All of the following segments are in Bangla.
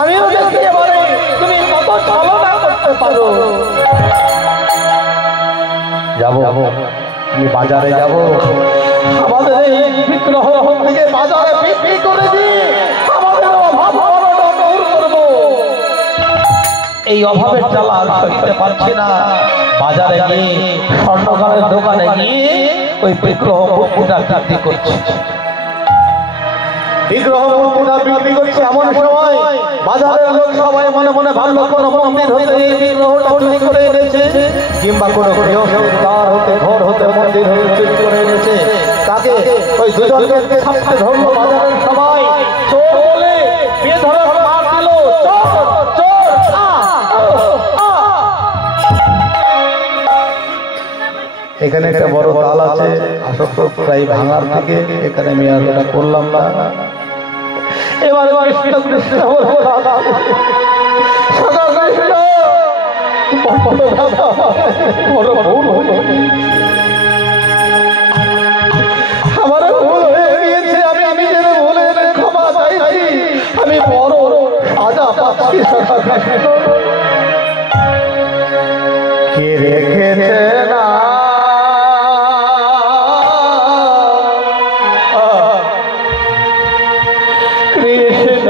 আমিও দেখি এবারে তুমি কত চালনা করতে পারো। যাবো আমি বাজারে যাব, আমাদের এই বিগ্রহ থেকে বাজারে বিক্রি করে দিই, আমাদের অভাব অনটন দূর করবো। এই অভাবের জ্বালা আর সইতে পারছি না। বাজারে গিয়ে স্বর্ণকারের দোকানে গিয়ে ওই বিগ্রহ মূর্তিটা বিক্রি করছে। বিগ্রহ মূর্তিটা বিক্রি করছে এমন সময় বাজারের লোক সবাই মনে মনে ভাবলো কোনো মন্দির হতে এই বিগ্রহটা চুরি করে এনেছে, কিংবা কোনো গৃহদ্বার হতে ঘর হতে মন্দির হতে চুরি করে এনেছে। তাকে ওই দুজনকে সামনে ধরলো বাজারের সবাই, চোর বলে বেধড়ক মার দিল, চোর চোর। এখানে একটা বড় তাল আছে, আসক্ত প্রায় ভাঙার থেকে এখানে আমি আর ওটা করলাম না। এবার কৃষ্ণ কৃষ্ণ আমার ভুল হয়ে গিয়েছে, আমি যেন ভুলে ক্ষমা চাইছি, আমি বড় সাজা পাচ্ছি। কে রেখেছে না কৃষ্ণ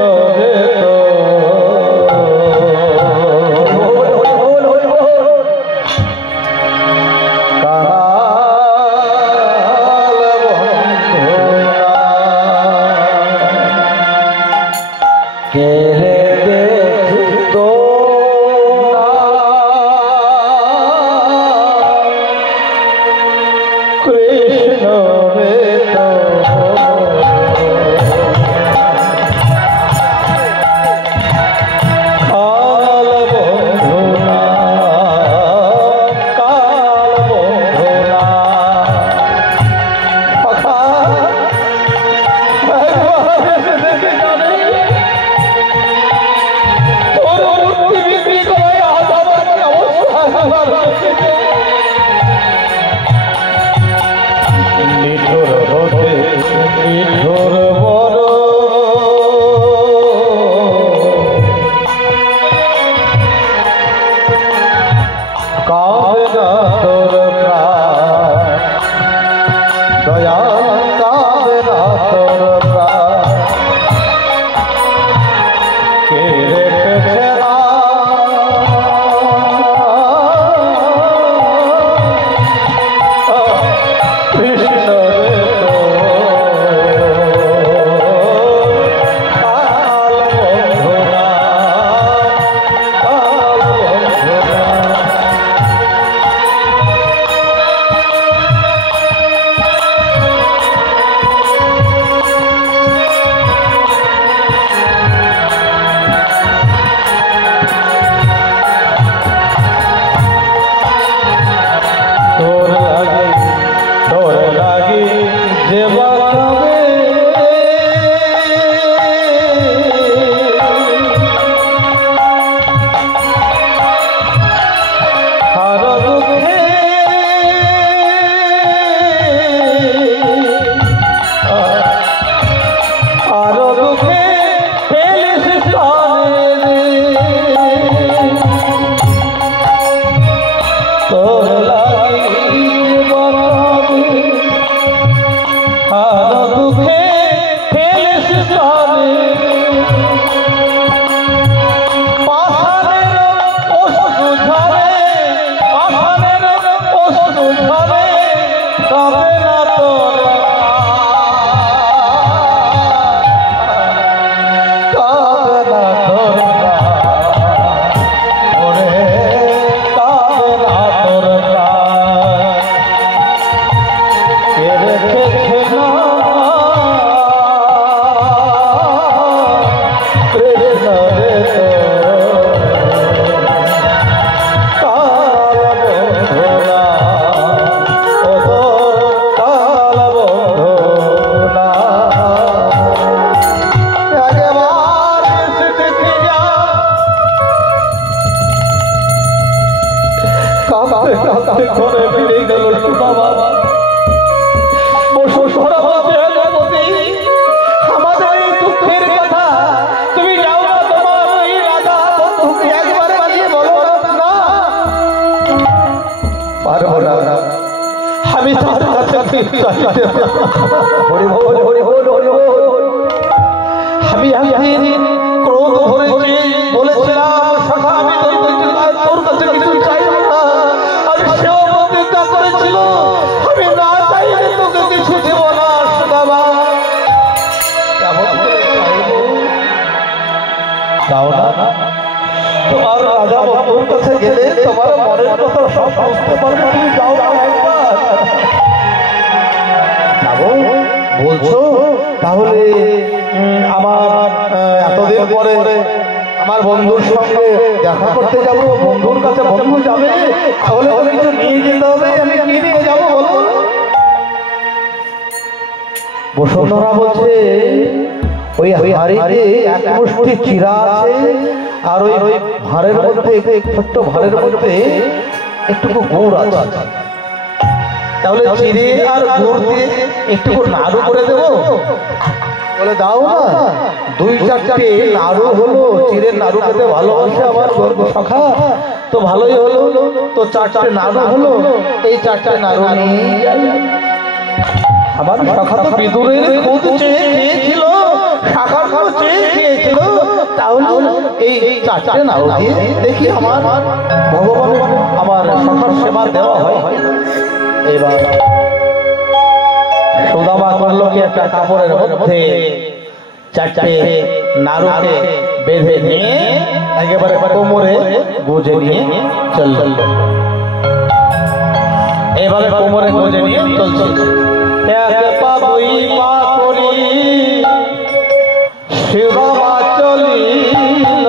আমাদের এই দুঃখের কথা তুমি যাও না তোমার চাইতে হরি বল হরি বল হরি বল। আমি একদিন ক্রোধ ধরেছি, বলেছিলাম সখা আমি তোর কাছে কিছু চাইব না, আর সেও প্রতিজ্ঞা করেছিল আমি না চাইলে তোকে কিছু দেব না। সুদামা কেমন করে চাইব দাও না, তোমার রাজা বন্ধুর কাছে গেলে তোমার মনের কথা সব বুঝতে পারবে, তুমি যাও না একবার। যাবো বলছো, তাহলে আমার এতদিন পরে আমার বন্ধুর সঙ্গে দেখা করতে যাব, বন্ধুর কাছে বন্ধু যাবে, তাহলে তো কিছু নিয়ে যেতে হবে। আমি কি নিয়ে যাবো বলো? বসুন্ধরা বলছে ওই হাড়িতে এক মুষ্টি চিরা আছে, আর ওই ভাঁড়ের মধ্যে ছোট্ট ভাঁড়ের মধ্যে একটুকু গুড় আছে, তাহলে চিড়ে আর গুড় দিয়ে একটুকু নাড়ু করে দেবো। বলে দাও না, 2-4টে নাড়ু হলো, চিড়ের নাড়ু খেতে ভালোবাসে আমার সখা, তো ভালোই হলো, তো 4টে নাড়ু হলো, এই 4টে নাড়ু নিয়ে আমার সখা তো বিদুরের খুদ চেয়েছিল, শাখার খুদ চেয়েছিল, তাহলে এই 4টে নাড়ু দিয়ে দেখি আমার ভগবান আমার সখার সেবা দেওয়া হয়। এবার সুদামা করলো কি, একটা কাপড়ের মধ্যে 4টে নাড়ুকে বেঁধে নিয়ে একেবারে কোমরে গুজে নিয়ে চলল। এবারে কোমরে গুজে নিয়ে চলছে, এক পা দুই পা করি সুদামা চলিল,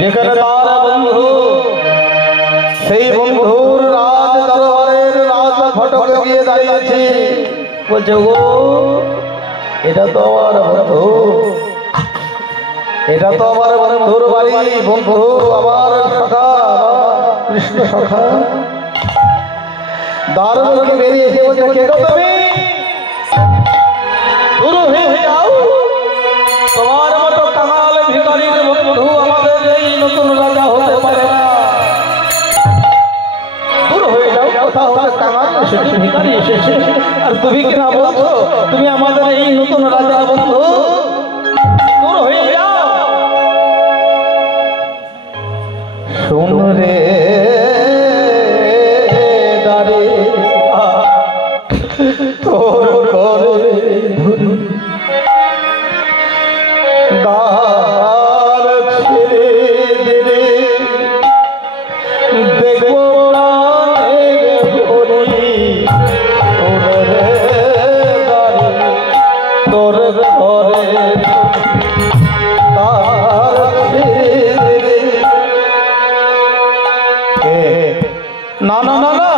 যেখানে তার বন্ধু, সেই বন্ধুর রাজ দরবারের রাজ ফটকে গিয়ে দাঁড়িয়েছে, বলছে গো এটা তো আমার বন্ধু, এটা তো আমার বন্ধুর বাড়ি, বন্ধু আমার সখা কৃষ্ণ সখা। দ্বারকে বেরিয়ে এসে বলছে কে গো তুমি? গুরু হয়ে যাও, তোমার বন্ধু আমাদের এই নতুন রাজা হতে পারে না। দূর হয়ে যাও, কোথাও হতে কাঙাল এসেছে, ভিখারি এসেছে, আর তুমি কিনা বলছো তুমি আমাদের এই নতুন রাজা বন্ধু? দূর হয়ে যাও। শোন রে দারে তোর করে ধুরি দার ছেড়ে দে দেখবো প্রাণের হরি তোর রে দারে তোর করে দার ছেড়ে দে। না না না না,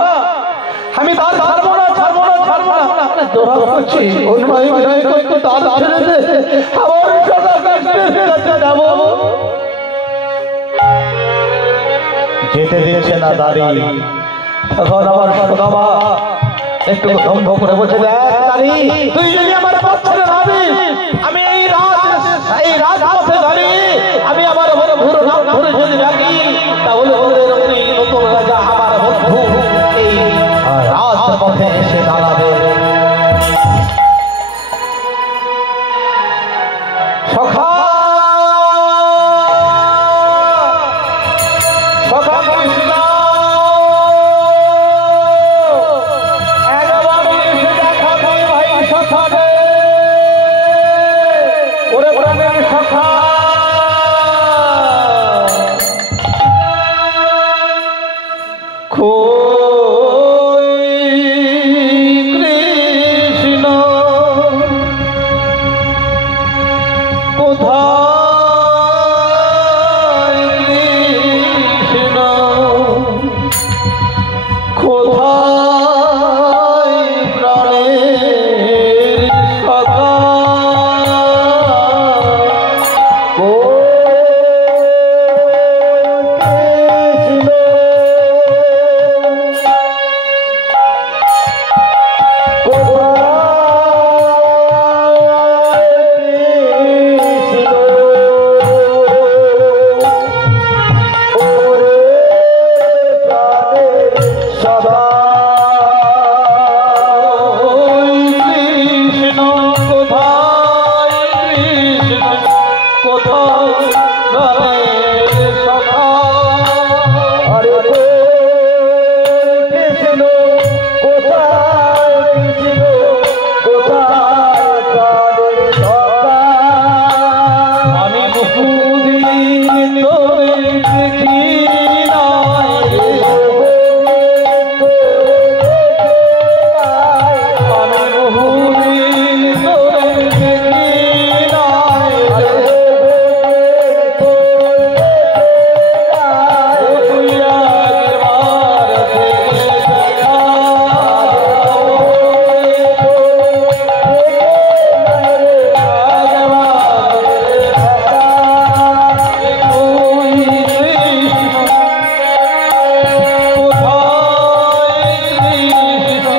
আমি তার ছাড়বো না, ছাড়বো না, ছাড়বো না। দোয়া করছি অন্যায় বিনয় করতে তার ছেড়ে দে, আমার সদা কাছে যাব। যেতে দিচ্ছে না দাঁড়ি। তখন আমার সদামা একটু দম্ভ করে বলছে, দেখ দাঁড়ি, তুই যদি আমার পথ ছেড়ে না দিস, আমি এই রাজপথে দাঁড়িয়ে আমি আমার বন্ধুর নাম ধরে যদি রাখি, তাহলে ওদের ওই নতুন রাজা আমার বন্ধু এই রাজপথে এসে দাঁড়াবে। সখা সখা কৃষ্ণ একবার এসে দেখা দিই ভাই সখা রে, ওরে প্রাণের সখা। কৃষ্ণ কোথায় কৃষ্ণ কোথায় প্রাণের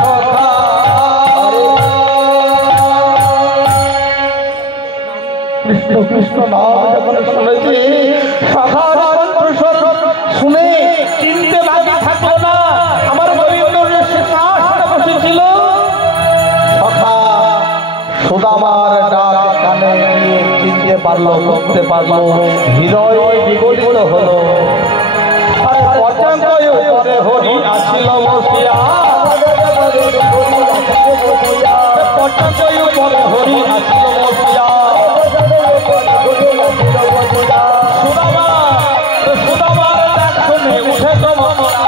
সখা, কৃষ্ণ নাম যখন শুনেছি, সখার কণ্ঠস্বর শুনে চিনতে বাকি থাকলো না। আমার গোবিন্দ সে কাছে বসেছিল, সখা সুদামার ডাক কানে গিয়ে চিনতে পারলো, বুঝতে পারলো, হৃদয় বিগলিত হলো। আর পর্যন্ত উপরে হরি আসিল বসিয়া, পর্যন্ত উপরে হরি আসিল বসিয়া। সুদামার ডাক শুনে উঠে চমকিয়া,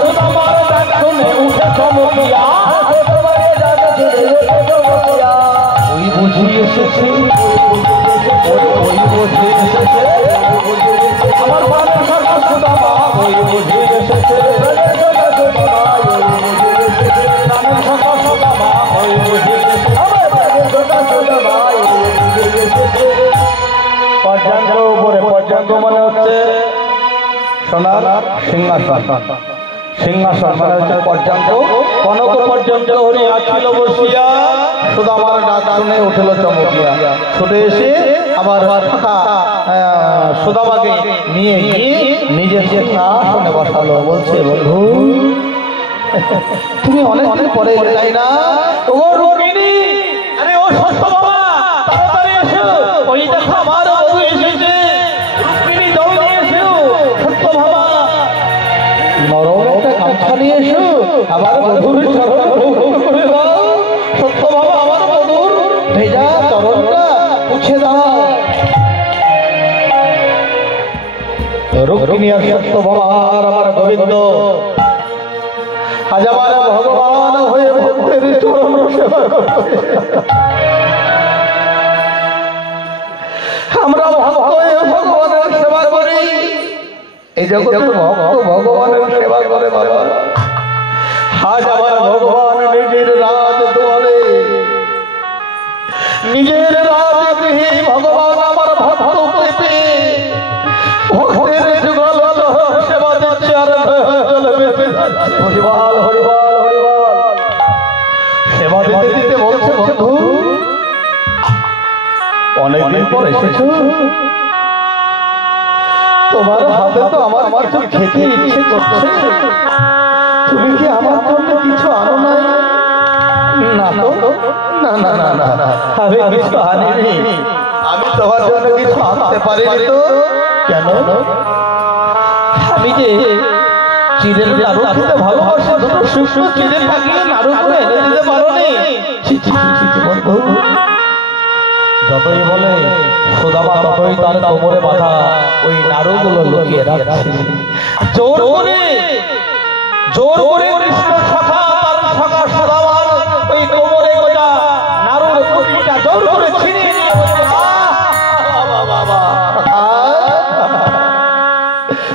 সুদামার ডাক শুনে উঠে চমকিয়া, ওই বুঝি এসেছে, ওই বুঝি এসেছে, আমার প্রাণের সখা সুদামা ওই বুঝি এসেছে, প্রাণের সখা সুদামা ওই বুঝি পর্যাঙ্গ উপরে, পর্যাঙ্গ মানে হচ্ছে সোনার সিংহাসন। সিংহাসন মানে হচ্ছে পর্যন্ত কনক পর্যন্ত হরি আছিল বসিয়া সুদামার ডাক শুনে উঠল চমকিয়া ছুটে এসে আবার সুদামাকে নিয়ে গিয়ে নিজের সিংহাসনে বসালো। বলছে বন্ধু তুমি অনেকদিন পরে এলে তাই না? ও রুক্মিণী, আরে ও সত্যভামা, তাড়াতাড়ি এসো, ওই দেখো আমার বধূ এসেছে। রুক্মিণী জল নিয়ে এসো। সত্যভামা নরম একটা গামছা নিয়ে এসো, আবার বধূর চরণ করে দাও। সত্যভামা আমার বধূর ভেজা চরণটা মুছে দাও। রুক্মিণী আর সত্যভামা আর আমার গোবিন্দ আজ আমার ভগবান হয়ে ভক্তের চরণ সেবা করছে। আমরা ভক্ত হয়ে ভগবানের সেবা করি। এই জগতের ভক্ত ভগবানের সেবা করে বাবা। আজ আমার ভগবান নিজের রাত দুয়ারে, নিজের রাত গৃহে ভগবান আমার ভক্ত পেতে ভক্তের যুগল সেবা দিচ্ছে আর হরিবল হরিবল হরিবল সেবা দিতে দিতে বলছে বন্ধু অনেকদিন পর এসেছো, তোমার হাতে তো আমার কিছু খেতে ইচ্ছে করছে, তুমি কি আমার জন্য কিছু আনো নাই? না তো, না না না না না, আমি কিছু আনিনি। আমি তোমার জন্য কিছু আনতে পারিনি তো। কেন? আমি যে চিড়ের নাড়ু খেতে ভালোবাসি, দুটো শুকনো চিড়ে থাকিয়ে নাড়ু করে এনে দিতে পারো নি? বন্ধু যতই বলে সুদামা ততই তার কোমরে বাঁধা ওই নাড়ুগুলো লুকিয়ে রাখছে। জোর করে কৃষ্ণ শাখা তার শাখা সুদামার ওই কোমরে গোজা নাড়ুর পুঁটিটা জোর করে ছিনিয়ে নিয়ে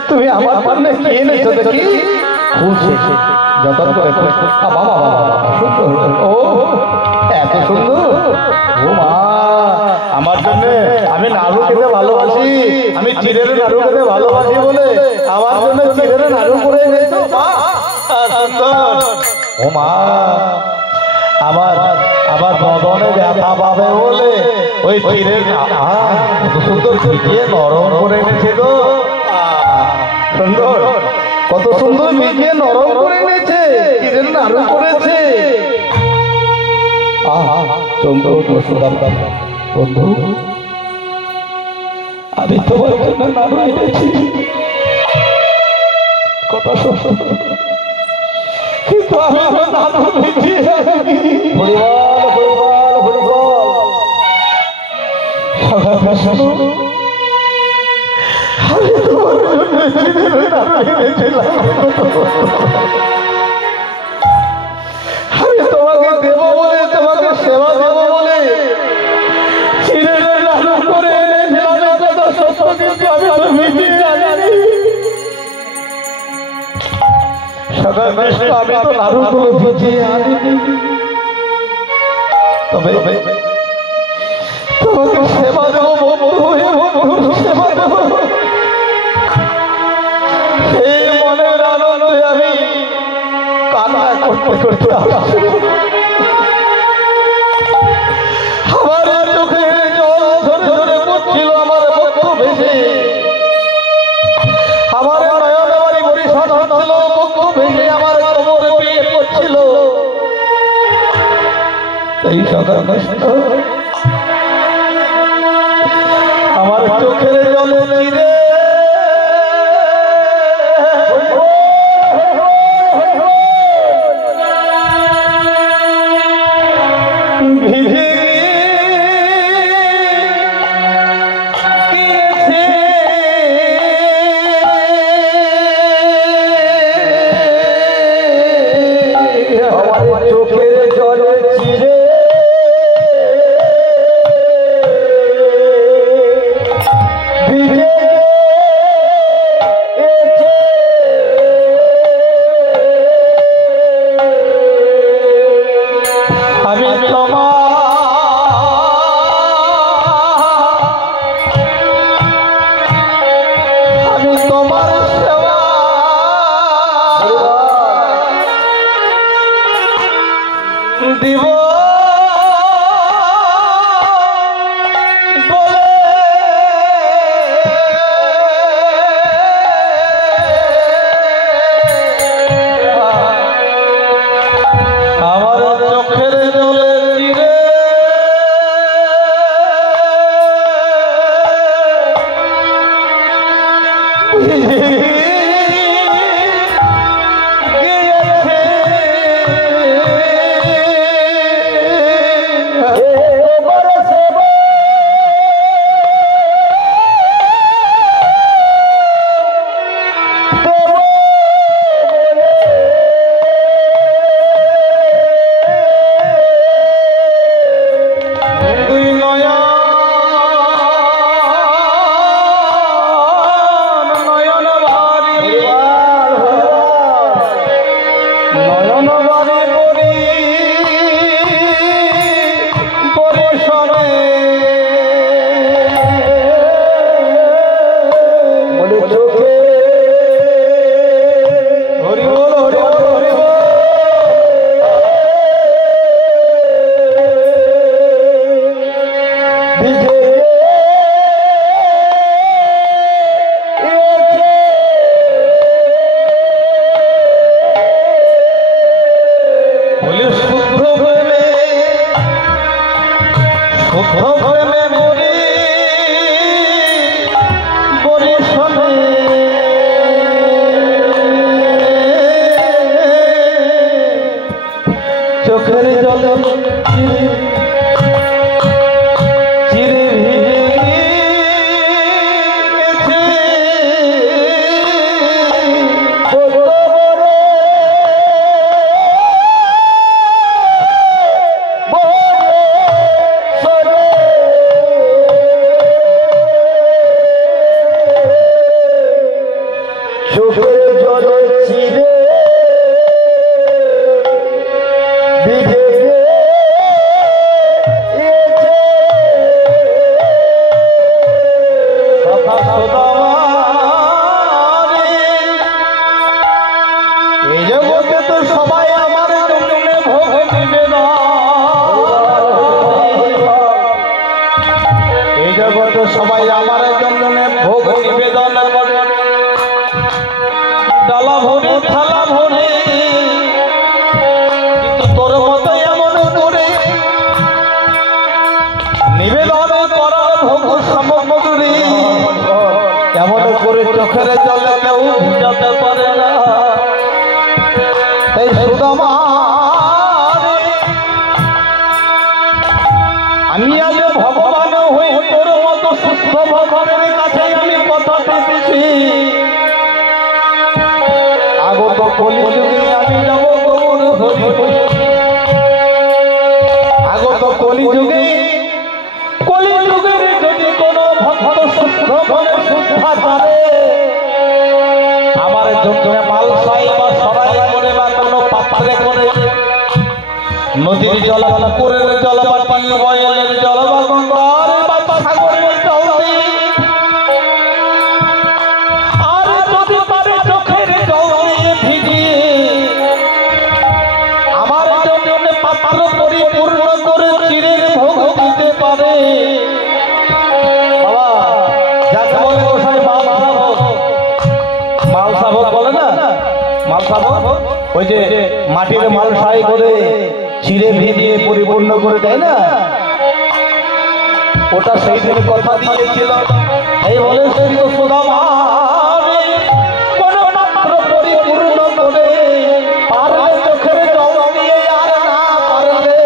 তুমি আমার সামনে কি এনেছো দেখি? খুলছে যতন করে বাবা ও এত সুন্দর। ও মা, আমার জন্য, আমি নাড়ু খেতে ভালোবাসি, আমি চিড়ের নাড়ু খেতে ভালোবাসি বলে আমার জন্য চিড়ের নাড়ু করে এনেছো। ও মা, আবার বদনে ব্যথা পাবে বলে ওই চিড়ের সুন্দর দিয়ে নরম করে এনেছে গো। সুন্দর, কত সুন্দর মিশিয়ে নরম করে এনেছে, চিড়ের নাড়ু করেছে। চমকে উঠল সুদামা। বন্ধু আমি তোমার জন্য নাড়ু এনেছি, কথা শোনো, কিন্তু আমি নাড়ু মিশিয়ে হরিবল হরিবল হরিবল সকাল শোনো, আমি তোমার জন্য চিড়ের নাড়ু এনেছিলাম। আমি তোমাকে দেব বলে, তোমাকে সেবা দেব বলে চিড়ের নাড়ু করে এনেছিলাম, কথা সত্য, কিন্তু আমি তো মিশিয়ে আনিনি। সকাল কৃষ্ণ, আমি তো নাড়ুগুলো ভিজিয়ে আনিনি, তবে তোমাকে সেবা দেবো, সেবা দেবো। এই মনের আনন্দে আমি কান্না করতে করতে আমার চোখে জল ধরে ধরে পড়ছিল, আমার বক্ষ ভেসে, আমার নয়ন বাড়ি বরিশাল হচ্ছিল, বক্ষ ভেসে আমার কোমরে পেয়ে পড়ছিল। এই সকাল কৃষ্ণ আমার চোখের জলে চিরে চোখের জলে চিরে চোখের জলে চিরে সবাই আমার জন্য ভোগ নিবেদন করে ডালা ভরে থালা ভরে কিন্তু তোর মতো এমন করে নিবেদন করার ভোগ সামগ্রী এমন করে চোখের জলে কেউ ভিজাতে পারে না। তাই সুদামা আমি আজ ভগবান হয়ে তোর মতো সুস্থ ভগবানের কাছে আমি কথা পেতেছি আগত কলিযুগে আমি যাব গৌর হরি আগত কলিযুগে কলিযুগের যদি কোনো ভক্ত সুস্থ মনে শুদ্ধাচারে আমার জন্য মালসাই বা সরাই করে বা কোনো পাত্রে করে নদীর জল পুকুরের জল বা টিউবওয়েলের জল বা গঙ্গার বা সাগরের জল আর যদি পারে চোখের জল দিয়ে ভিজিয়ে আমার জন্য পাত্র পরিপূর্ণ করে চিরের ভোগ দিতে পারে বাবা যাকে বলে গোসাই মালসা ভোগ বলে না মালসা ভোগ ওই যে মাটির মালসাই করে চিরে ভিজিয়ে পরিপূর্ণ করে দেয় না ওটা সেই দিন কথা দিয়েছিল এই বলে সুদামা কোনো মাত্র পরিপূর্ণ করে পারলে চোখের জল দিয়ে আর না পারলে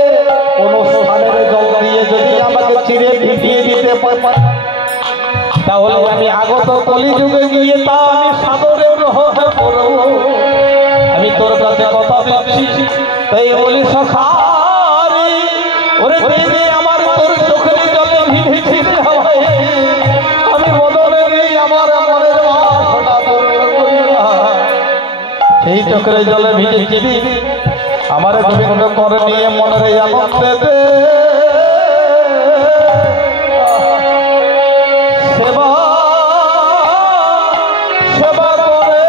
কোনো স্থানের জল দিয়ে যদি আমাকে চিরে ভিজিয়ে দিতে পারে তাহলে আমি আগত কলিযুগে গিয়ে তা আমি সাদরে গ্রহণ করব। আমি তোর কাছে কথা দিচ্ছি তাই বলি সখারি ওরে দিদি আমার তোর চোখের জলে ভিজেছি আমি বদলে নেই আমার মনের বাসনা পূর্ণ করিয়া সেই চোখের জলে ভিজেছি আমার গোবিন্দ করে নিয়ে মনের আনন্দে সেবা সেবা করে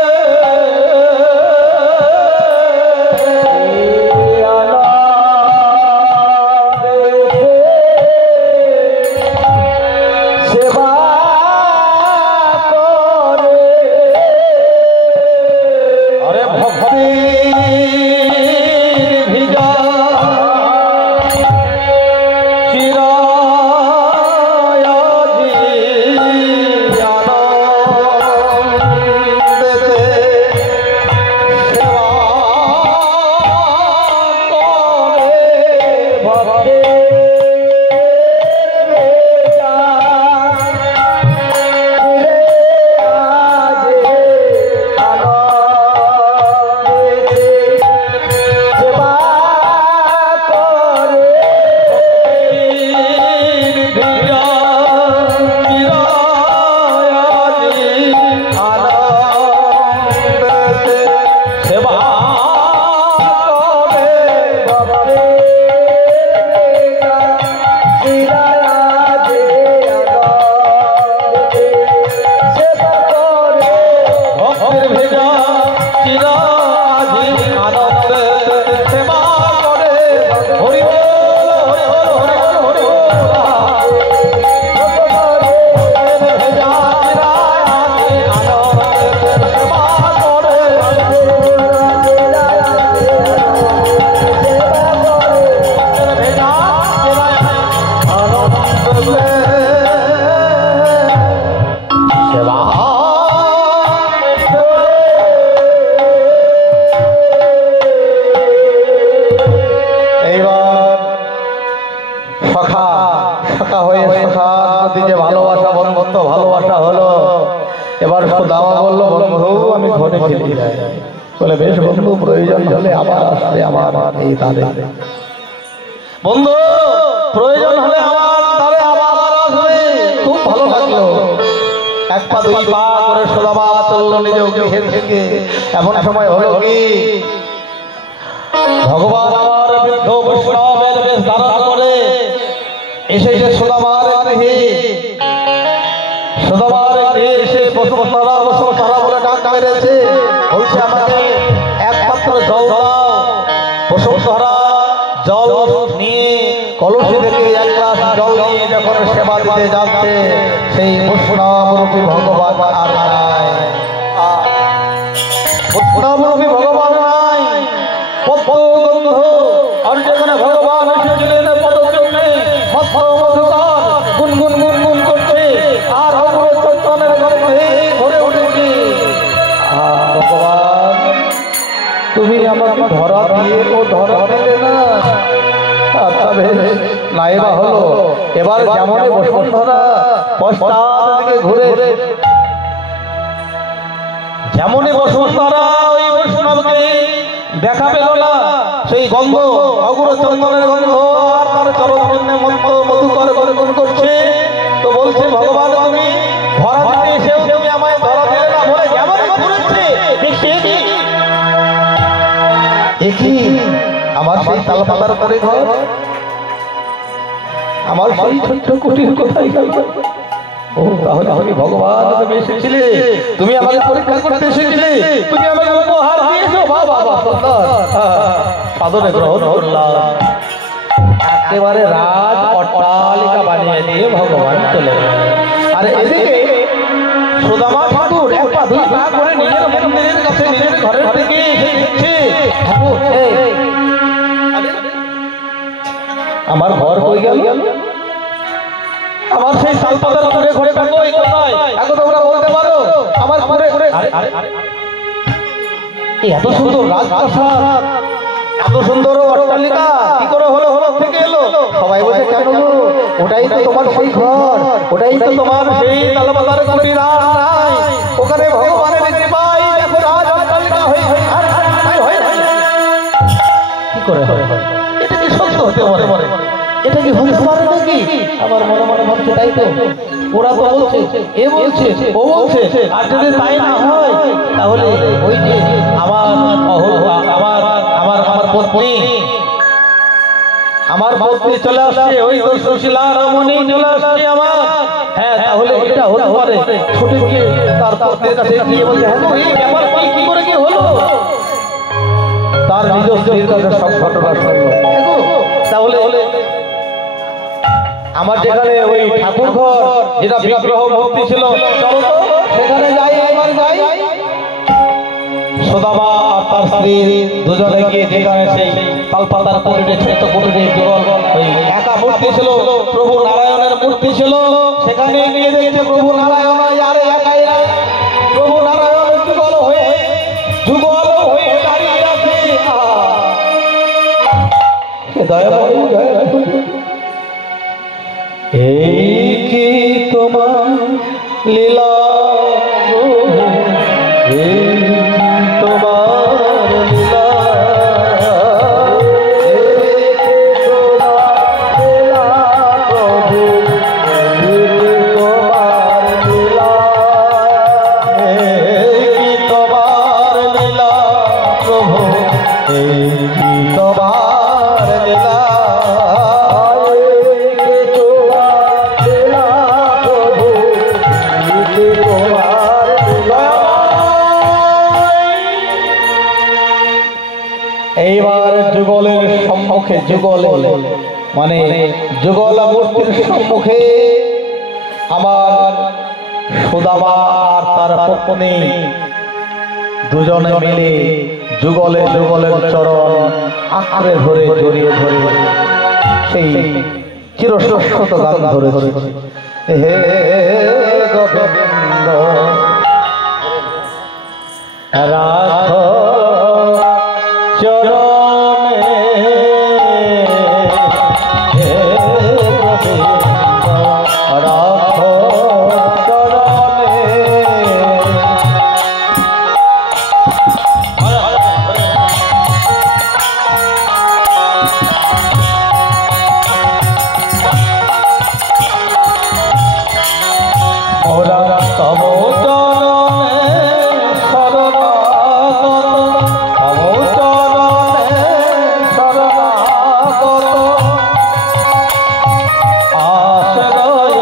শাখা শাখা হয়ে শাখার প্রতি যে ভালোবাসা বন্ধুত্ব ভালোবাসা হলো। এবার সুদামা বলল, বন্ধু আমি ঘরে ফিরে যাই। বলে বেশ বন্ধু, প্রয়োজন হলে আবার আসবে আমার এই তালে। বন্ধু প্রয়োজন হলে আমার তালে আবার আসবে। খুব ভালো লাগলো। এক পা দুই পা করে সুদামা চললো নিজ গৃহের থেকে। এমন সময় হলো কি, ভগবান আমার বৃদ্ধ বৈষ্ণবের বেশ ধারণ করে এসেছে সুদামার গৃহে। সুদামার গৃহে এসে বসুন্ধরা বলে ডাক মেরেছে, বলছে আমাকে একমাত্র জল দাও। বসুন্ধরা জল নিয়ে কলসি থেকে এক গ্লাস জল নিয়ে যখন সেবা দিতে যাচ্ছে, সেই বৈষ্ণবরূপী ভগবান আর নাই। বৈষ্ণবরূপী ভগবান নাই, পদ্মগন্ধ। আর যেখানে ভগবান এসেছিলেন পদচরণে গুনগুন গুনগুন করছে, আর চন্দনের গন্ধে ভরে উঠেছে। ভগবান তুমি আমাকে ধরা দিয়ে ও ধরা দিলে না। আচ্ছা বেশ, নাইবা হলো। এবার যেমন বসুন্ধরা পশ্চাৎ দিকে ঘুরে, যেমনই বসুন্ধরা ওই বৈষ্ণবকে দেখা পেল না, সেই গন্ধ অগুর চন্দনের গন্ধ আর তার চরণ চিহ্নে মন্ত্র মধুকর গুনগুন করছে। তো বলছে, ভগবান তুমি ধরা দিতে এসেও তুমি আমায় ধরা দিলে না। বলে যেমন ঘুরেছে একই আমার সেই তালপাতার পরে ঘর, আমার সেই ছোট্ট কুটির কোথায় গেল? ও তাহলে আমি ভগবান তুমি এসেছিলে, তুমি আমাকে পরীক্ষা করতে এসেছিলে, তুমি আমাকে উপহার দিয়েছো। বাবা সুন্দর, সাদরে গ্রহণ করলাম। একেবারে রাজ অট্টালিকা বানিয়ে দিয়ে ভগবান চলে গেলেন। আর এদিকে সুদামা ঠাকুর এক পা দুই পা করে নিজের মন্দিরের কাছে নিজের ঘরের থেকে এসে দেখছে, ঠাকুর আমার ঘর কই গেল? আমার সেই তালপাতার ঘরে ঘরে কই কোথায়? এখন তোমরা বলতে পারো আমার ঘরে ঘরে এত সুন্দর রাজপ্রাসাদ, এত সুন্দর অট্টালিকা কি করে হলো থেকে এলো? সবাই বলছে কেন গো, ওটাই তো তোমার সেই ঘর, ওটাই তো তোমার সেই তালপাতার কুটির। আর নাই, ওখানে ভগবানের কৃপায় দেখো রাজ অট্টালিকা হয়ে কি করে হয়? এটা কি সত্য হতে পারে? এটা কি হতে পারে নাকি? আবার মনে মনে ভাবছে তাই তো, ওরা তো বলছে, এ বলছে, ও বলছে। আর যদি তাই না হয় তাহলে ওই যে আমার পত্নী চলে আসছে, ওই তো সুশীলা রমণী চলে আসছে আমার। হ্যাঁ তাহলে এটা হতে পারে। ছুটে গিয়ে তার পত্নীর কাছে গিয়ে বলছে, হ্যাঁ এই ব্যাপার কি করে কি হলো? তার নিজ স্ত্রীর কাছে সব ঘটনা শুনলো। তাহলে আমার যেখানে ওই ঠাকুর ঘর যেটা বিগ্রহ মূর্তি ছিল, চলো তো সেখানে যাই, একবার যাই। সুদামা আর তার স্ত্রী দুজনে গিয়ে যেখানে সেই তালপাতার কুটিরে ছোট্ট কুটিরে ওই একা মূর্তি ছিল, প্রভু নারায়ণের মূর্তি ছিল, সেখানে গিয়ে দেখছে প্রভু নারায়ণ আর একাই না, প্রভু নারায়ণ যুগল হয়ে দাঁড়িয়ে আছে। এই কি তোমার লীলা, এই তোমার লীলা, প্রভু তোমার লীলা, এই তোমার লীলা প্রভু, এই তোমার লীলা। এইবার যুগলের সম্মুখে, যুগলে মানে যুগল মূর্তির সম্মুখে আমার সুদামা আর তার পত্নী দুজনে মিলে যুগলের চরণ আঁকড়ে ধরে জড়িয়ে ধরে সেই চিরশাশ্বত গান ধরেছে, হে গোবিন্দ রাখো চরণে, হে তব চরণে শরণাগত তব চরণে শরণাগত আশ্রয়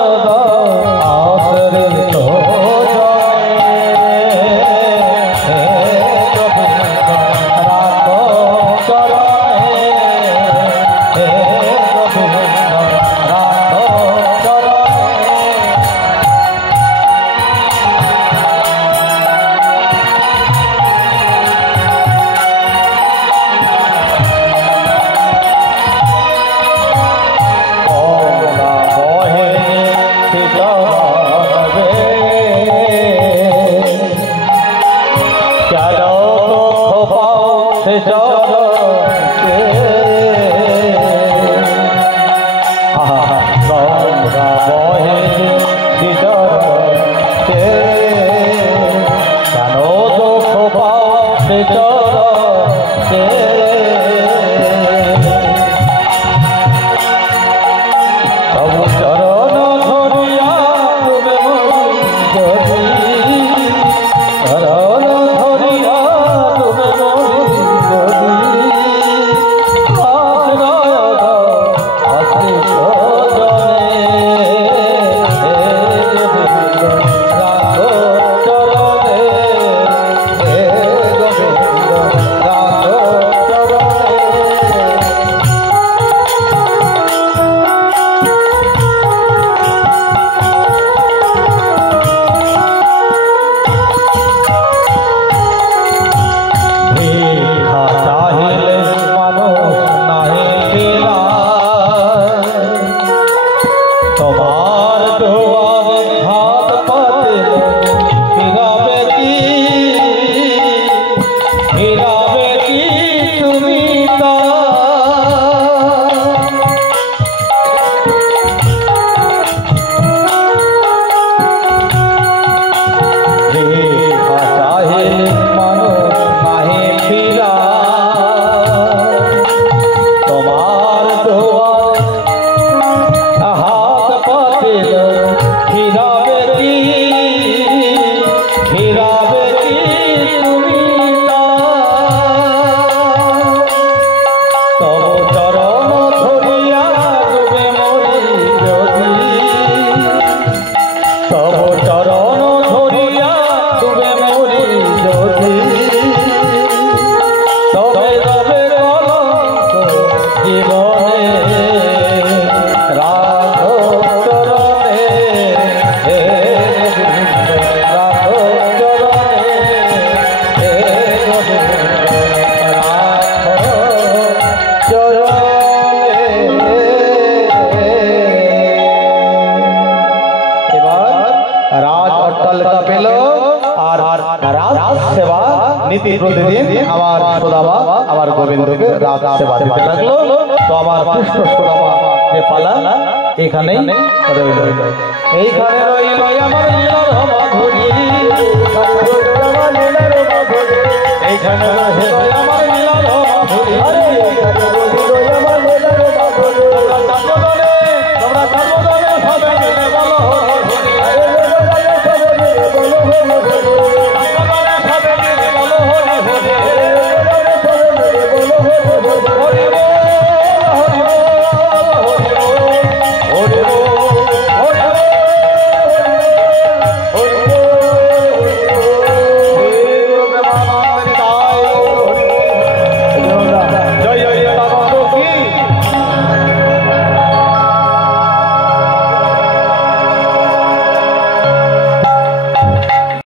আশ্রিত নীতি প্রতিদিন আমার সুদামা আমার গোবিন্দকে রাত সেবা দিতে লাগলো। তো আমার কৃষ্ণ সুদামা যে পালা এখানেই রইল, এইখানে রইল আমার লীলার মাধুরী, এইখানে রইল আমার